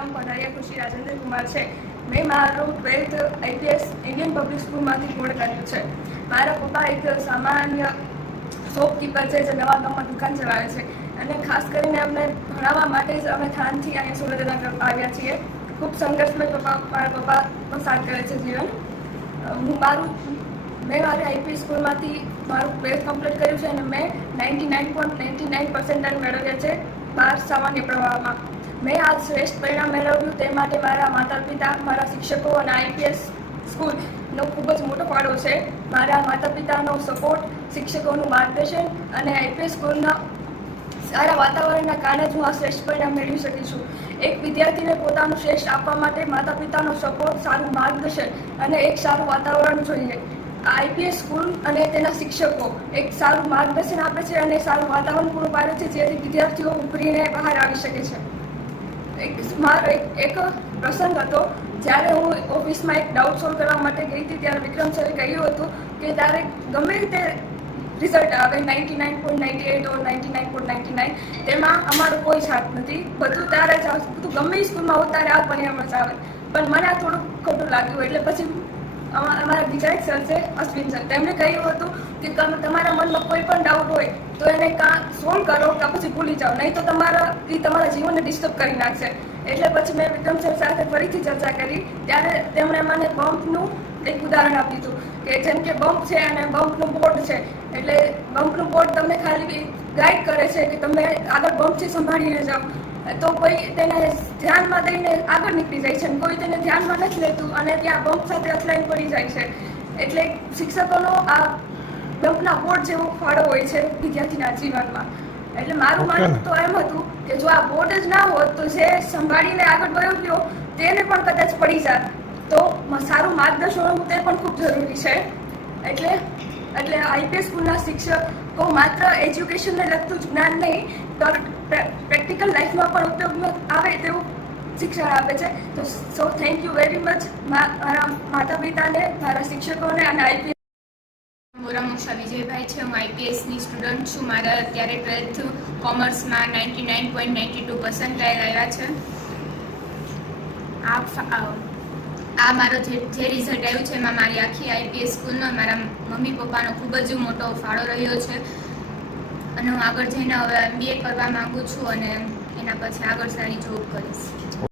નામ પઢારિયા ખુશી રાજેન્દ્ર છે. મેં મારું ટ્વેલ્થ આઈપીએસ ઇન્ડિયન પબ્લિક સ્કૂલમાંથી પૂર્ણ કર્યું છે. મારા પપ્પા એક સામાન્ય શોપકીપર છે, જે નવા ગામમાં દુકાન ચલાવે છે. અને ખાસ કરીને અમને ભણાવવા માટે જ અમે થાનથી અહીંયા સુરેન્દ્રનગર આવ્યા છીએ. ખૂબ સંઘર્ષમય પપ્પા, મારા પપ્પા પસાર કરે છે જીવન. હું મારું, મેં મારી આઈપી સ્કૂલમાંથી મારું ટ્વેલ્થ કમ્પ્લીટ કર્યું છે અને મેં ninety nine point ninety nine percentile મેળવ્યા છે બાર સામાન્ય પ્રવાહમાં. મેં આ શ્રેષ્ઠ પરિણામ મેળવ્યું તે માટે મારા માતા પિતા મારા શિક્ષકો અને આઈપીએસ સ્કૂલનો ખૂબ જ મોટો ફાળો છે. મારા માતા પિતાનો સપોર્ટ શિક્ષકોનું માર્ગદર્શન અને આઈપીએસ સ્કૂલના સારા વાતાવરણના કારણે જ હું આ શ્રેષ્ઠ પરિણામ મેળવી શકી છું. એક વિદ્યાર્થીને પોતાનું શ્રેષ્ઠ આપવા માટે માતા પિતાનો સપોર્ટ સારું માર્ગદર્શન અને એક સારું વાતાવરણ જોઈએ. આઈપીએસ સ્કૂલ અને તેના શિક્ષકો એક સારું માર્ગદર્શન આપે છે અને સારું વાતાવરણ પૂરું પાડે છે જેથી વિદ્યાર્થીઓ ઉભરીને બહાર આવી શકે છે. એક મારો એક પ્રસંગ હતો. જ્યારે હું ઓફિસમાં એક ડાઉટ સોલ્વ કરવા માટે ગઈ હતી, ત્યારે વિક્રમ સરે કહ્યું હતું કે તારે ગમે રીતે રિઝલ્ટ આવે ninety nine point ninety eight or ninety nine point ninety nine તેમાં અમારો કોઈ સાથ નથી. બધું તારે જ આવશે. બધું ગમે સ્કૂલમાં હોત, તારે આ પરિણામ જ આવે. પણ મને આ થોડું ખોટું લાગ્યું. એટલે પછી અમારા બીજા એક સર છે, અશ્વિન સર તેમણે કહ્યું હતું કે તમે, તમારા મનમાં કોઈ પણ ડાઉટ હોય તો એને કાં સોલ્વ કરો કાં પછી ભૂલી જાઓ. નહીં તો તમારા, એ તમારા જીવનને ડિસ્ટર્બ કરી નાખશે. એટલે પછી મેં વિક્રમ સર સાથે ફરીથી ચર્ચા કરી. ત્યારે તેમણે મને બમ્પનું એક ઉદાહરણ આપ્યું હતું કે જેમ કે બમ્પ છે અને બમ્પનું બોર્ડ છે. એટલે બમ્પનું બોર્ડ તમને ખાલી ગાઈડ કરે છે કે તમે આગળ બમ્પથી સંભાળીને જાઓ. તો કોઈ તેને ધ્યાનમાં દઈને આગળ નીકળી જાય છે કોઈ તેને ધ્યાનમાં નથી લેતું અને ત્યાં બમ્પ સાથે અથડાઈ પડી જાય છે. એટલે શિક્ષકોનો આ બમ્પના બોર્ડ જેવો ફાળો હોય છે વિદ્યાર્થીના જીવનમાં. એટલે મારું માનવું તો એમ હતું કે જો આ બોર્ડ જ ના હોત તો જે સંભાળીને આગળ ગયો ગયો તેને પણ કદાચ પડી જાત. તો સારું માર્ગદર્શન હોવું તે પણ ખૂબ જરૂરી છે. એટલે એટલે આઈપીએસ સ્કૂલના શિક્ષકો માત્ર એજ્યુકેશનને લગતું જ્ઞાન નહીં પ્રેક્ટિકલ લાઈફમાં પણ ઉપયોગમાં આવે તેવું શિક્ષણ આપે છે. તો so thank you very much મારા માતા પિતાને મારા શિક્ષકોને અને આઈપીએસ મોરા મોશા વિજયભાઈ છે. હું આઈપીએસની સ્ટુડન્ટ છું. મારા અત્યારે twelfth કોમર્સમાં ninety nine point ninety two percentile આવ્યા છે. આપ આ મારો જે જે રિઝલ્ટ આવ્યું છે, એમાં મારી આખી આઈપીએસ સ્કૂલનો, મારા મમ્મી પપ્પાનો ખૂબ જ મોટો ફાળો રહ્યો છે. અને હું આગળ જઈને હવે એમબીએ કરવા માગું છું અને એના પછી આગળ સારી જોબ કરીશ.